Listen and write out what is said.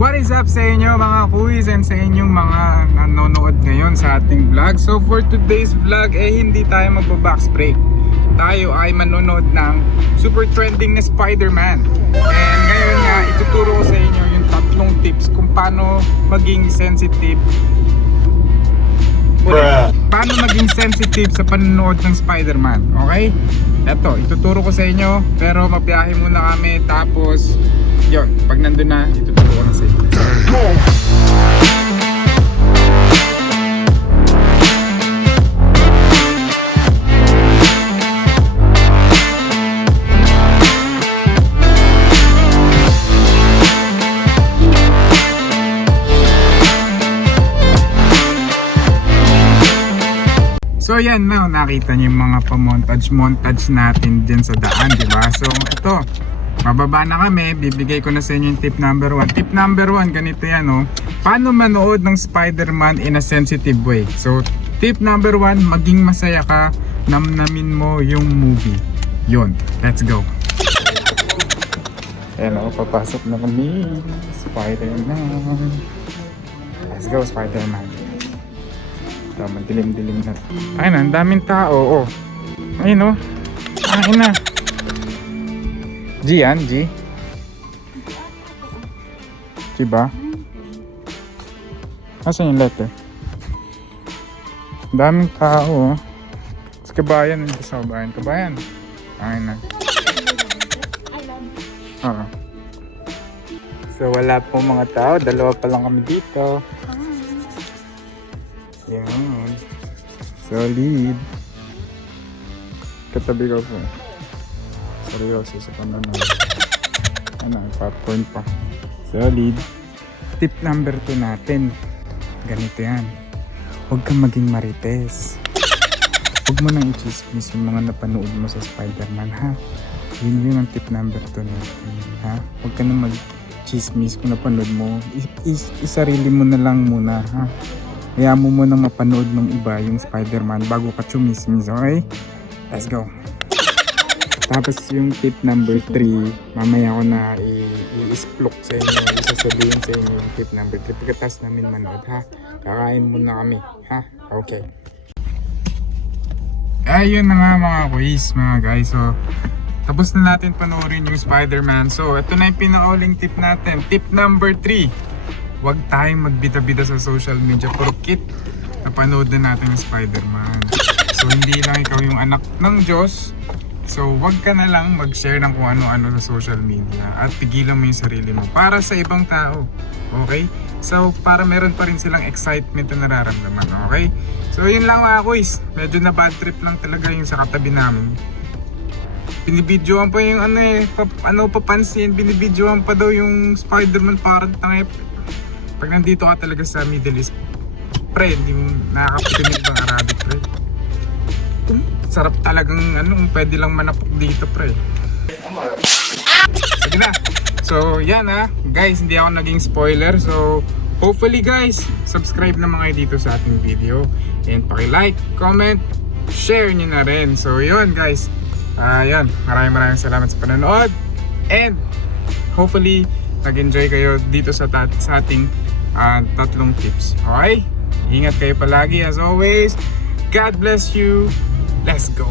What is up sa inyo mga kuys and sa inyong mga nanonood ngayon sa ating vlog. So for today's vlog hindi tayo magpa-box break. Tayo ay manonood ng super trending na Spider-Man. And ngayon nga ituturo ko sa inyo yung tatlong tips kung paano maging sensitive. Paano maging sensitive sa panonood ng Spider-Man. Okay? Eto, ituturo ko sa inyo. Pero mabiyahe muna kami. Tapos yun, pag nandun na, ituturo ko na sa inyo. So yan na, nakita niyo yung mga pa-montage natin dyan sa daan, diba? So ito, mababa na kami, bibigay ko na sa inyo yung tip number 1. Tip number 1, ganito yan paano manood ng Spider-Man in a sensitive way. So tip number 1, maging masaya ka, namnamin mo yung movie. Yun, let's go. Ayan papasok na kami. Spider-Man. Let's go, Spider-Man. Ito, madilim-dilim na. Ayun na, ang daming tao. Ayun ayun na. G yan, G? G ba? Asan yung letter? Daming tao Sa kabayan, sa kabayan. Kabayan. Ayun na. Oo. So wala po mga tao, dalawa pa lang kami dito. Yan. Solid. Katabi ko po. Seryoso sa panonood. Popcorn pa. Solid. Tip number 2 natin. Ganito yan. Huwag kang maging marites. Huwag mo nang i-chismis yung mga napanood mo sa Spider-Man, ha? Yun ang tip number 2 natin, ha? Huwag ka nang mag-chismis kung napanood mo. Isarili mo na lang muna, ha? Kaya mo nang mapanood ng iba yung Spider-Man bago ka chumismis, okay? Let's go. Tapos yung tip number 3, mamaya ko na i-splok sa inyo, isasabihin sa inyo yung tip number 3 pagkatapos namin manood, ha? Kakain muna kami, ha? Okay. Ayun na nga mga quiz, mga guys. So, tapos na natin panoorin yung Spider-Man. So, ito na yung pinakauling tip natin. Tip number 3, huwag tayong magbita-bita sa social media porkit napanood na natin yung Spider-Man. So, hindi lang ikaw yung anak ng Diyos. So, wag ka na lang mag-share ng kung ano-ano sa social media at pigilan mo yung sarili mo para sa ibang tao. Okay? So, para meron pa rin silang excitement na nararamdaman. Okay? So, yun lang mga quiz. Medyo na bad trip lang talaga yung sa katabi namin. Binibidyoan pa yung papansin. Binibidyoan pa daw yung Spider-Man parang tangip. Pag nandito ka talaga sa Middle East, pre, hindi mo nakakapikinig ng Arabic, pre. Sarap talagang pwede lang manapok dito, pre. Sige na. So yan guys, hindi ako naging spoiler. So hopefully guys, subscribe naman kayo dito sa ating video. And paki-like, comment, share nyo na rin. So yun guys, yan, maraming salamat sa panonood. And hopefully nag-enjoy kayo dito sa ating tatlong tips. Okay? Ingat kayo palagi as always. God bless you. Let's go.